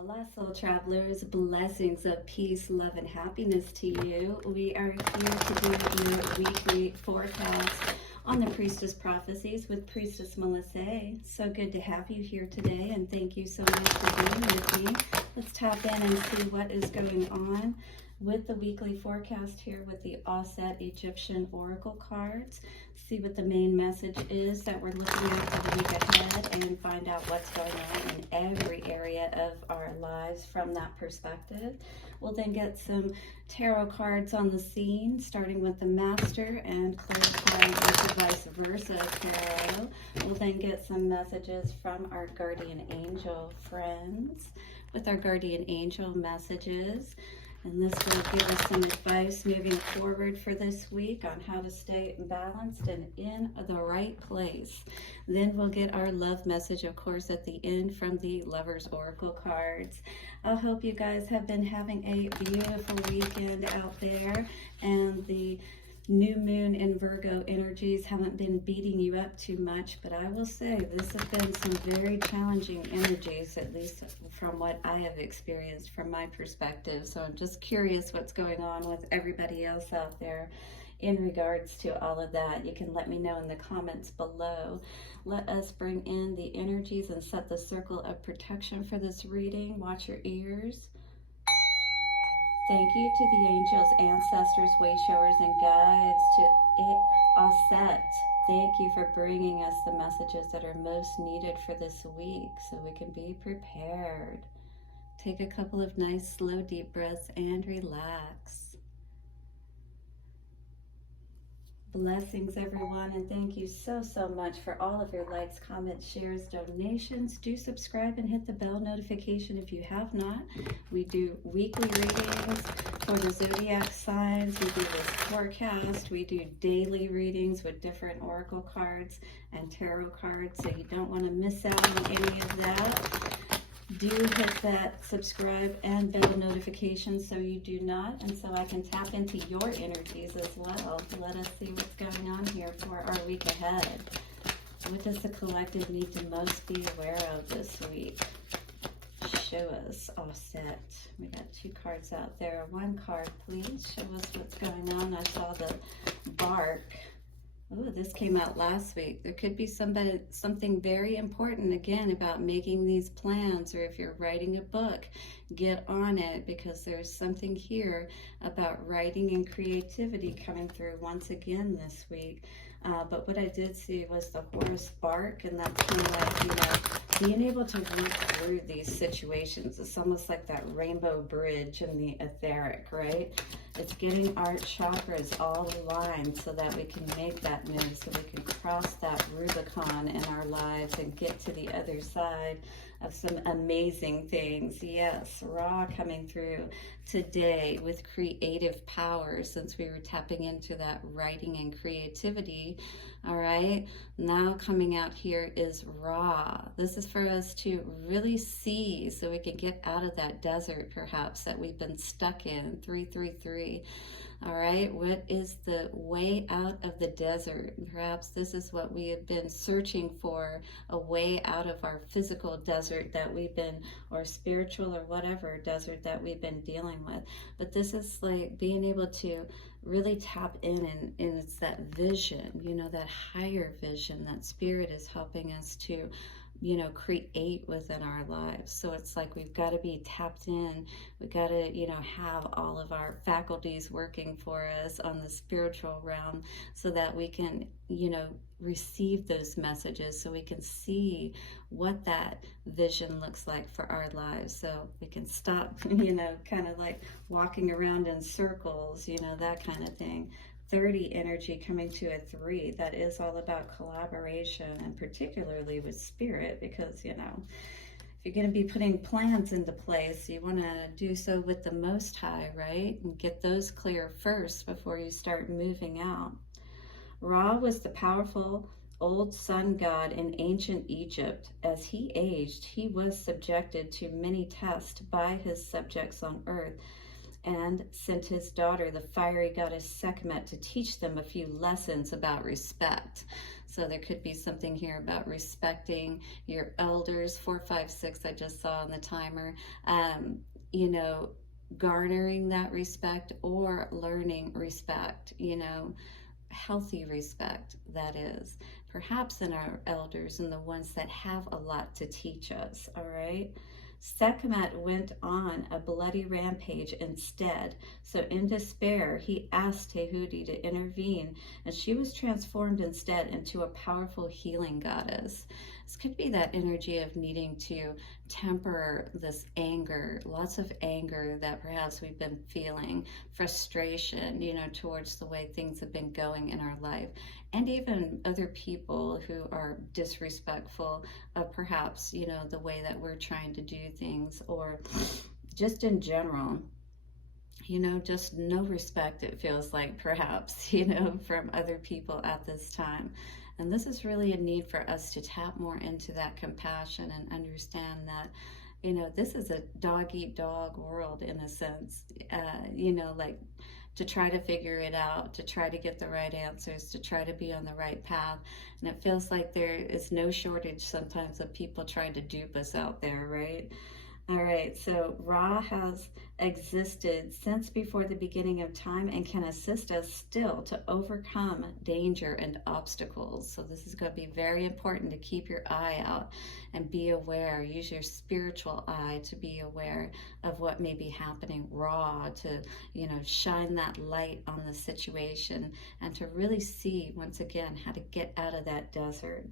Hola, soul travelers. Blessings of peace, love, and happiness to you. We are here to do the weekly forecast on the Priestess Prophecies with Priestess Melissae. So good to have you here today, and thank you so much for being with me. Let's tap in and see what is going on with the weekly forecast here with the Auset Egyptian Oracle cards. See what the main message is that we're looking at for the week ahead and find out what's going on in every area of our lives from that perspective. We'll then get some tarot cards on the scene, starting with the Master and clarifying with the vice versa tarot. We'll then get some messages from our guardian angel friends with our guardian angel messages. And this will give us some advice moving forward for this week on how to stay balanced and in the right place. Then we'll get our love message, of course, at the end from the Lover's Oracle cards. I hope you guys have been having a beautiful weekend out there, and the new moon in Virgo energies haven't been beating you up too much, but I will say this has been some very challenging energies, at least from what I have experienced from my perspective. So I'm just curious what's going on with everybody else out there in regards to all of that. You can let me know in the comments below. Let us bring in the energies and set the circle of protection for this reading. Watch your ears. Thank you to the angels, ancestors, way showers, and guides, to Auset. Thank you for bringing us the messages that are most needed for this week so we can be prepared. Take a couple of nice, slow, deep breaths and relax. Blessings, everyone, and thank you so much for all of your likes, comments, shares, donations. Do subscribe and hit the bell notification if you have not. We do weekly readings for the zodiac signs. We do this forecast. We do daily readings with different oracle cards and tarot cards, so you don't want to miss out on any of that. Do hit that subscribe and bell notification so you do not, and so I can tap into your energies as well. Let us see what's going on here for our week ahead. What does the collective need to most be aware of this week? Show us, Auset. We got two cards out there. One card, please. Show us what's going on. I saw the bark. Oh, this came out last week. There could be something very important, again, about making these plans, or if you're writing a book, get on it, because there's something here about writing and creativity coming through once again this week. But what I did see was the horse bark, and that's kind of like, you know, being able to read through these situations. It's almost like that rainbow bridge in the etheric, right? It's getting our chakras all aligned so that we can make that move, so we can cross that Rubicon in our lives and get to the other side of some amazing things. Yes, Ra coming through today with creative power, since we were tapping into that writing and creativity. All right, now coming out here is Ra. This is for us to really see, so we can get out of that desert perhaps that we've been stuck in. 333. All right, what is the way out of the desert? Perhaps this is what we have been searching for, a way out of our physical desert that we've been, or spiritual or whatever desert that we've been dealing with. But this is like being able to really tap in, and it's that vision, you know, that higher vision that Spirit is helping us to, you know, create within our lives. So it's like we've got to be tapped in. We've got to, you know, have all of our faculties working for us on the spiritual realm so that we can, you know, receive those messages, so we can see what that vision looks like for our lives, so we can stop, you know, kind of like walking around in circles, you know, that kind of thing. 30 energy coming to a 3. That is all about collaboration, and particularly with Spirit, because, you know, if you're going to be putting plans into place, you want to do so with the Most High, right? And get those clear first before you start moving out. Ra was the powerful old sun god in ancient Egypt. As he aged, he was subjected to many tests by his subjects on earth, and sent his daughter, the fiery goddess Sekhmet, to teach them a few lessons about respect. So there could be something here about respecting your elders. 456, I just saw on the timer. You know, garnering that respect or learning respect, you know, healthy respect, that is, perhaps in our elders and the ones that have a lot to teach us, all right? Sekhmet went on a bloody rampage instead. So in despair, he asked Tehuti to intervene, and she was transformed instead into a powerful healing goddess. This could be that energy of needing to temper this anger, lots of anger that perhaps we've been feeling, frustration, you know, towards the way things have been going in our life, and even other people who are disrespectful of perhaps, you know, the way that we're trying to do things, or just in general, you know, just no respect, it feels like, perhaps, you know, from other people at this time. And this is really a need for us to tap more into that compassion and understand that, you know, this is a dog eat dog world in a sense, you know, like to try to figure it out, to try to get the right answers, to try to be on the right path. And it feels like there is no shortage sometimes of people trying to dupe us out there, right? All right, so Ra has existed since before the beginning of time and can assist us still to overcome danger and obstacles. So this is going to be very important to keep your eye out and be aware. Use your spiritual eye to be aware of what may be happening. Ra, to, you know, shine that light on the situation and to really see, once again, how to get out of that desert.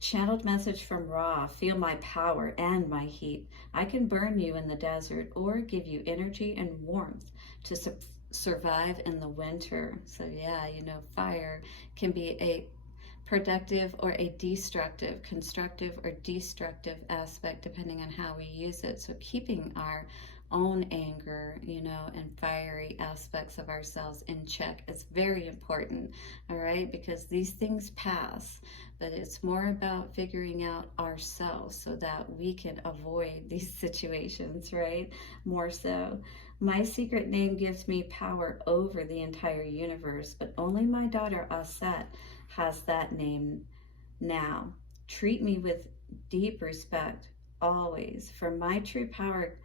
Channeled message from Ra: feel my power and my heat. I can burn you in the desert or give you energy and warmth to survive in the winter. So yeah, you know, fire can be a productive or a destructive, constructive or destructive aspect depending on how we use it. So keeping our own anger, you know, and fiery aspects of ourselves in check is very important, all right? Because these things pass, but it's more about figuring out ourselves so that we can avoid these situations, right? More so. My secret name gives me power over the entire universe, but only my daughter Auset has that name now. Treat me with deep respect always, for my true power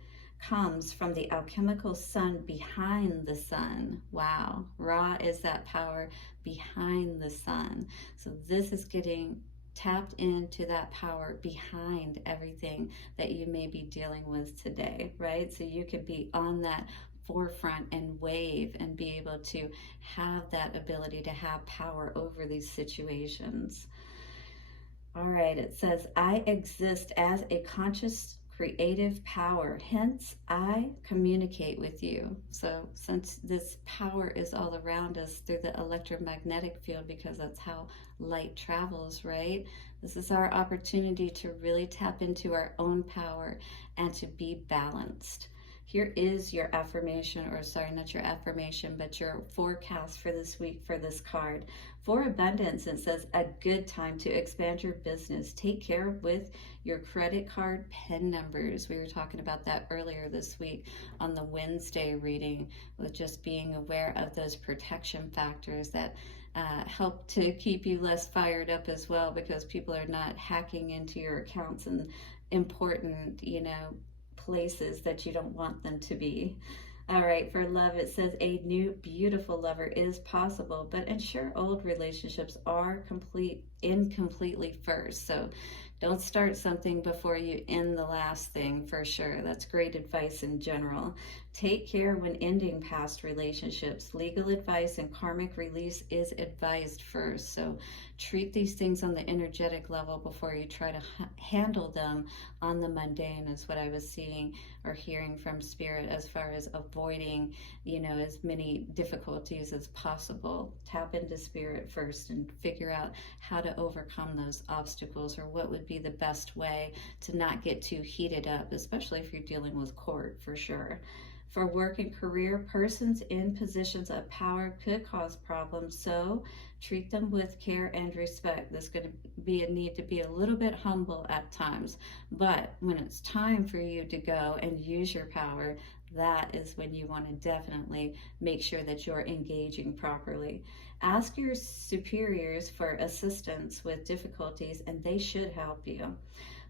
comes from the alchemical sun behind the sun. Wow, Ra is that power behind the sun. So this is getting tapped into that power behind everything that you may be dealing with today, right? So you could be on that forefront and wave and be able to have that ability to have power over these situations. All right, it says, I exist as a conscious creative power, hence I communicate with you. So since this power is all around us through the electromagnetic field, because that's how light travels, right? This is our opportunity to really tap into our own power and to be balanced. Here is your affirmation, or sorry, not your affirmation, but your forecast for this week for this card. For abundance, it says, a good time to expand your business. Take care with your credit card PIN numbers. We were talking about that earlier this week on the Wednesday reading, with just being aware of those protection factors that help to keep you less fired up as well, because people are not hacking into your accounts and important, you know, places that you don't want them to be. All right, for love, it says a new beautiful lover is possible, but ensure old relationships are incompletely first. So don't start something before you end the last thing, for sure. That's great advice in general. Take care when ending past relationships. Legal advice and karmic release is advised first. So treat these things on the energetic level before you try to handle them on the mundane, is what I was seeing or hearing from Spirit, as far as avoiding, you know, as many difficulties as possible. Tap into Spirit first and figure out how to overcome those obstacles, or what would be the best way to not get too heated up, especially if you're dealing with court, for sure. For work and career, persons in positions of power could cause problems, so treat them with care and respect. There's going to be a need to be a little bit humble at times, but when it's time for you to go and use your power, that is when you want to definitely make sure that you're engaging properly. Ask your superiors for assistance with difficulties, and they should help you.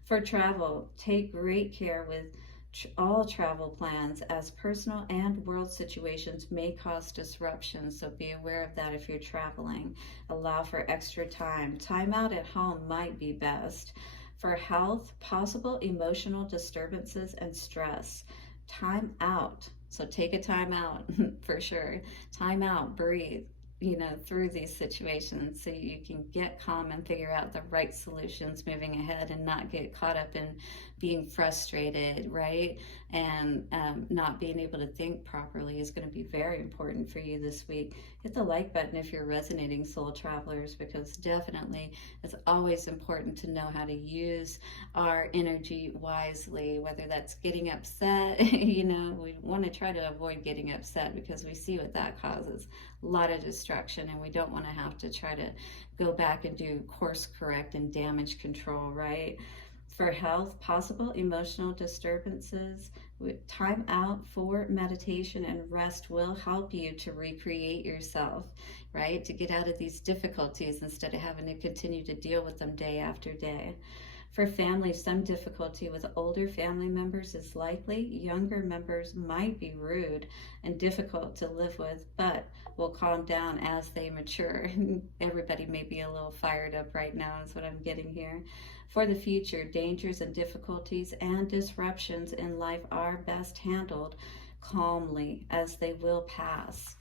For travel, take great care with all travel plans, as personal and world situations may cause disruption, so be aware of that if you're traveling. Allow for extra time. Time out at home might be best. For health, possible emotional disturbances and stress. Time out. So take a time out for sure. Time out, breathe, through these situations so you can get calm and figure out the right solutions moving ahead and not get caught up in being frustrated, right? And not being able to think properly is going to be very important for you this week. Hit the like button if you're resonating, soul travelers, because definitely it's always important to know how to use our energy wisely, whether that's getting upset. We want to try to avoid getting upset because we see what that causes. A lot of destruction, and we don't want to have to try to go back and do course correct and damage control, right? For health, possible emotional disturbances, time out for meditation and rest will help you to recreate yourself, right? To get out of these difficulties instead of having to continue to deal with them day after day. For family, some difficulty with older family members is likely. Younger members might be rude and difficult to live with, but will calm down as they mature. Everybody may be a little fired up right now is what I'm getting here. For the future, dangers and difficulties and disruptions in life are best handled calmly, as they will pass.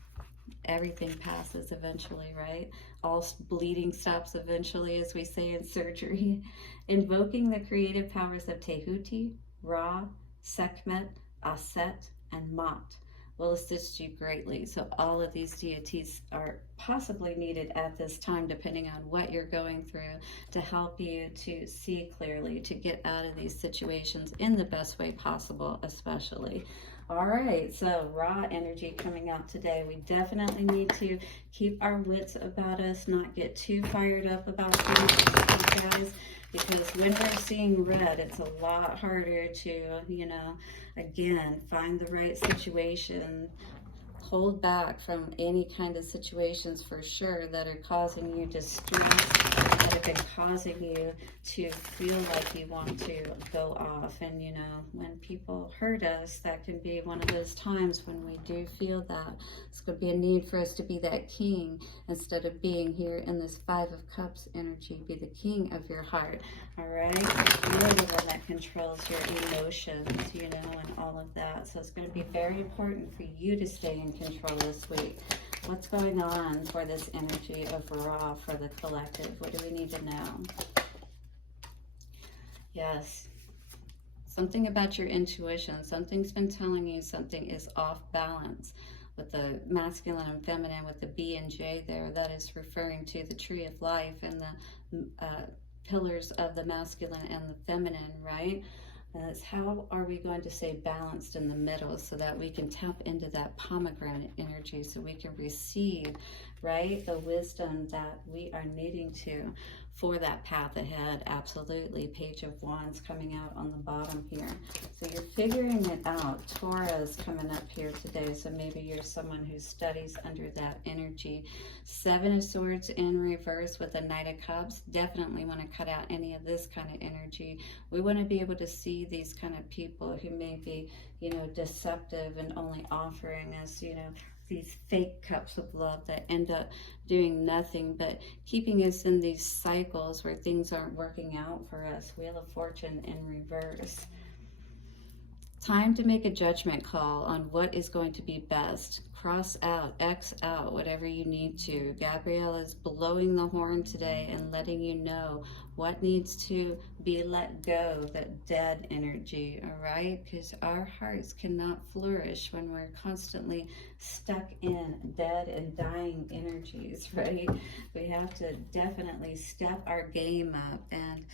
Everything passes eventually, right? All bleeding stops eventually, as we say in surgery. Invoking the creative powers of Tehuti, Ra, Sekhmet, Auset, and Mot will assist you greatly. So all of these deities are possibly needed at this time, depending on what you're going through, to help you to see clearly, to get out of these situations in the best way possible, especially. All right, so Ra energy coming out today. We definitely need to keep our wits about us, not get too fired up about things, guys, because when we're seeing red, it's a lot harder to, again, find the right situation, hold back from any kind of situations for sure that are causing you distress, that have been causing you to feel like you want to go off. And when people hurt us, that can be one of those times when we do feel that. It's going to be a need for us to be that king instead of being here in this 5 of Cups energy. Be the king of your heart, all right? You're the one that controls your emotions, and all of that. So it's going to be very important for you to stay in control this week. What's going on for this energy of Ra for the collective? What do we need to know? Yes. Something about your intuition. Something's been telling you something is off balance with the masculine and feminine, with the B and J there. That is referring to the tree of life and the pillars of the masculine and the feminine, right? And it's how are we going to stay balanced in the middle so that we can tap into that pomegranate energy, so we can receive, right, the wisdom that we are needing to for that path ahead. Absolutely. Page of Wands coming out on the bottom here. So you're figuring it out. Taurus coming up here today. So maybe you're someone who studies under that energy. 7 of Swords in reverse with the Knight of Cups. Definitely want to cut out any of this kind of energy. We want to be able to see these kind of people who may be, deceptive and only offering us, these fake cups of love that end up doing nothing but keeping us in these cycles where things aren't working out for us. Wheel of Fortune in reverse. Time to make a judgment call on what is going to be best. Cross out, X out, whatever you need to. Gabrielle is blowing the horn today and letting you know what needs to be let go, that dead energy, all right? Because our hearts cannot flourish when we're constantly stuck in dead and dying energies, right? We have to definitely step our game up and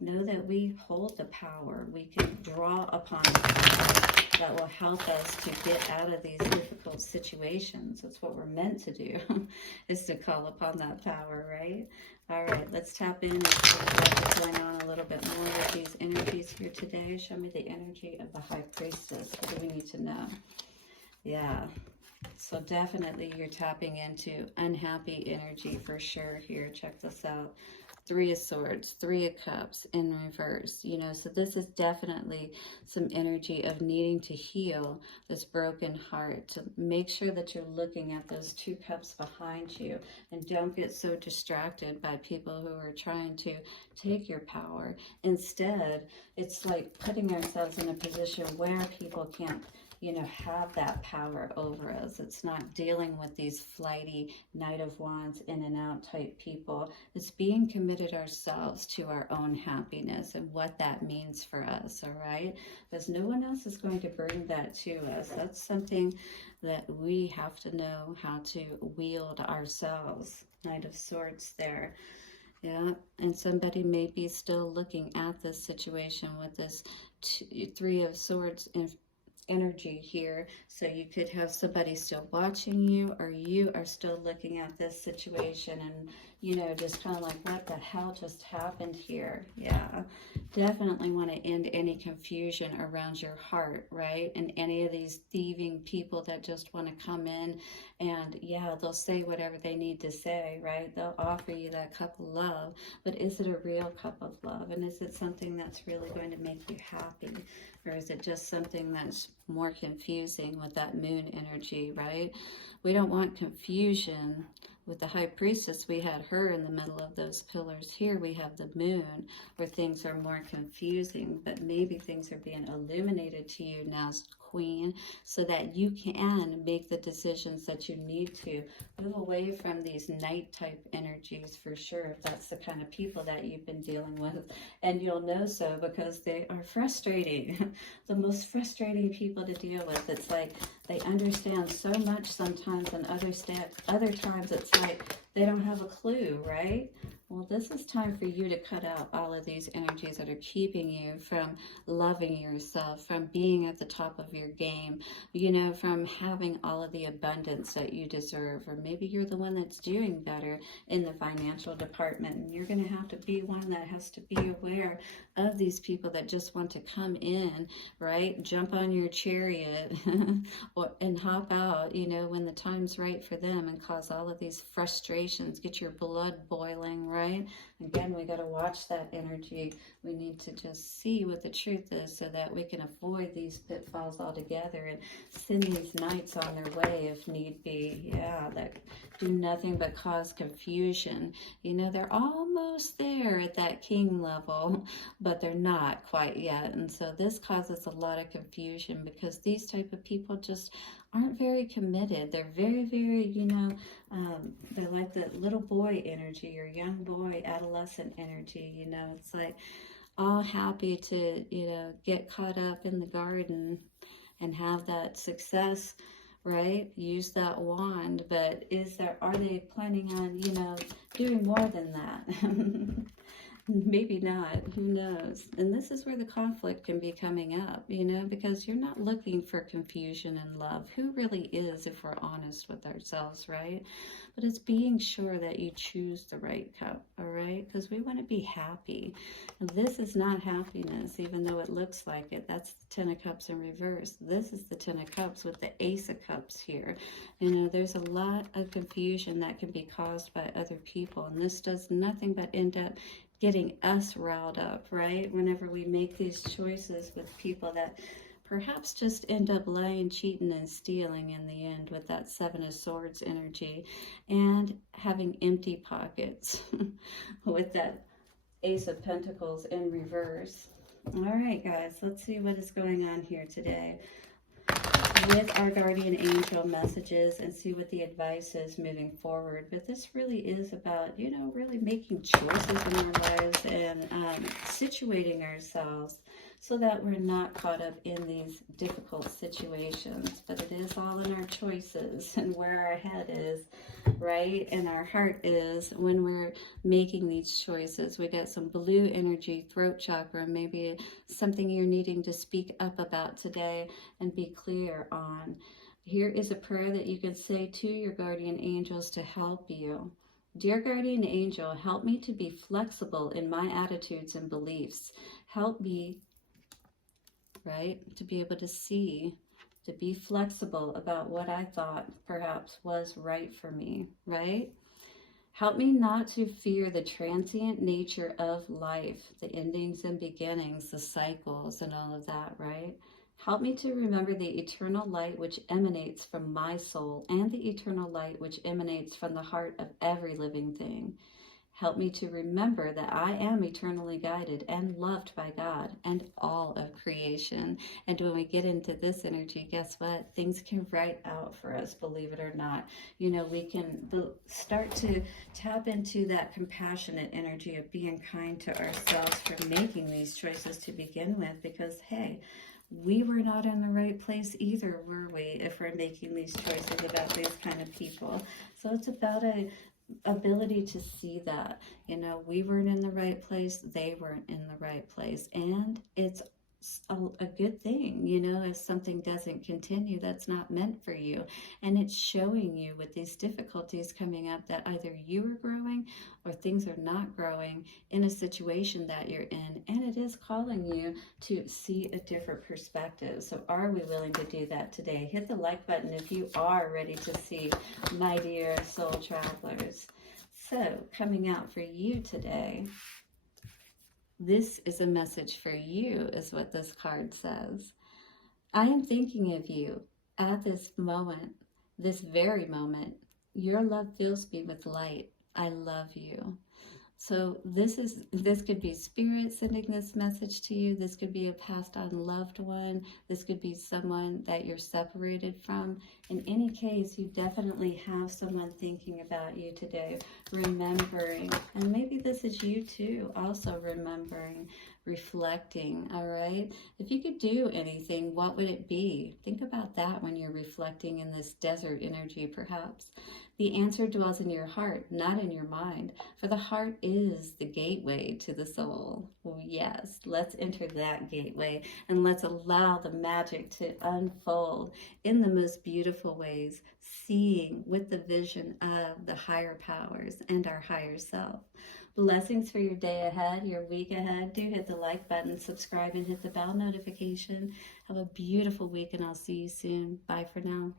know that we hold the power. We can draw upon it. that will help us to get out of these difficult situations. That's what we're meant to do, is to call upon that power, right? All right, let's tap in and see what's going on a little bit more with these energies here today. Show me the energy of the High Priestess. What do we need to know? Yeah. So definitely you're tapping into unhappy energy for sure here. Check this out. 3 of Swords, 3 of Cups in reverse, you know, so this is definitely some energy of needing to heal this broken heart, to make sure that you're looking at those 2 cups behind you and don't get so distracted by people who are trying to take your power. Instead, it's like putting ourselves in a position where people can't, you know, have that power over us. It's not dealing with these flighty Knight of Wands, in and out type people. It's being committed ourselves to our own happiness and what that means for us, all right? Because no one else is going to bring that to us. That's something that we have to know how to wield ourselves. Knight of Swords there. Yeah, and somebody may be still looking at this situation with this 3 of Swords in energy here. So you could have somebody still watching you, or you are still looking at this situation and, you know, just kind of like, what the hell just happened here? Yeah, definitely want to end any confusion around your heart, right? And any of these thieving people that just want to come in and, yeah, they'll say whatever they need to say, right? They'll offer you that cup of love, but is it a real cup of love? And is it something that's really going to make you happy? Or is it just something that's more confusing with that moon energy, right? We don't want confusion. With the High Priestess, we had her in the middle of those pillars. Here we have the moon, where things are more confusing, but maybe things are being illuminated to you now, Queen, so that you can make the decisions that you need to. Move away from these night type energies for sure, if that's the kind of people that you've been dealing with. And you'll know so because they are frustrating. The most frustrating people to deal with. It's like they understand so much sometimes, and other times it's like they don't have a clue, right? Well, this is time for you to cut out all of these energies that are keeping you from loving yourself, from being at the top of your game, you know, from having all of the abundance that you deserve. Or maybe you're the one that's doing better in the financial department, and you're going to have to be one that has to be aware of these people that just want to come in, right? Jump on your chariot and hop out, you know, when the time's right for them, and cause all of these frustrations, get your blood boiling, right? Again, we got to watch that energy. We need to just see what the truth is so that we can avoid these pitfalls altogether and send these knights on their way if need be. Yeah, that do nothing but cause confusion. You know, they're almost there at that king level, but they're not quite yet. And so this causes a lot of confusion because these type of people just aren't very committed. They're very, very, you know, they're like the little boy energy or young boy, adolescent energy, you know. It's like all happy to, you know, get caught up in the garden and have that success, right? Use that wand, but are they planning on, you know, doing more than that? Maybe not, who knows? And this is where the conflict can be coming up, you know, because you're not looking for confusion and love. Who really is, if we're honest with ourselves, right? But it's being sure that you choose the right cup, all right? Because we want to be happy. And this is not happiness, even though it looks like it. That's the 10 of Cups in reverse. This is the 10 of Cups with the Ace of Cups here. You know, there's a lot of confusion that can be caused by other people, and this does nothing but end up getting us riled up, right? Whenever we make these choices with people that perhaps just end up lying, cheating, and stealing in the end with that 7 of Swords energy, and having empty pockets with that Ace of Pentacles in reverse. All right, guys, let's see what is going on here today with our guardian angel messages and see what the advice is moving forward. But this really is about, you know, really making choices in our lives and situating ourselves so that we're not caught up in these difficult situations. But it is all in our choices and where our head is, right? And our heart is when we're making these choices. We got some blue energy, throat chakra, maybe something you're needing to speak up about today and be clear on. Here is a prayer that you can say to your guardian angels to help you. Dear guardian angel, help me to be flexible in my attitudes and beliefs. Help me, right, to be able to see, to be flexible about what I thought perhaps was right for me, right? Help me not to fear the transient nature of life, the endings and beginnings, the cycles and all of that, right? Help me to remember the eternal light which emanates from my soul and the eternal light which emanates from the heart of every living thing. Help me to remember that I am eternally guided and loved by God and all of creation. And when we get into this energy, guess what? Things can write out for us, believe it or not. You know, we can start to tap into that compassionate energy of being kind to ourselves for making these choices to begin with, because, hey, we were not in the right place either, were we, if we're making these choices about these kind of people. So it's about a ability to see that, you know, we weren't in the right place, they weren't in the right place, and it's a good thing, you know, if something doesn't continue, that's not meant for you. And it's showing you with these difficulties coming up that either you are growing or things are not growing in a situation that you're in, and it is calling you to see a different perspective. So are we willing to do that today? Hit the like button if you are ready to see, my dear soul travelers. So coming out for you today, this is a message for you, is what this card says. I am thinking of you at this moment, this very moment. Your love fills me with light. I love you. So this could be spirit sending this message to you. This could be a passed on loved one. This could be someone that you're separated from. In any case, you definitely have someone thinking about you today, remembering. And maybe this is you too, also remembering, reflecting, all right? If you could do anything, what would it be? Think about that when you're reflecting in this desert energy, perhaps. The answer dwells in your heart, not in your mind, for the heart is the gateway to the soul. Oh, yes, let's enter that gateway and let's allow the magic to unfold in the most beautiful ways, seeing with the vision of the higher powers and our higher self. Blessings for your day ahead, your week ahead. Do hit the like button, subscribe, and hit the bell notification. Have a beautiful week, and I'll see you soon. Bye for now.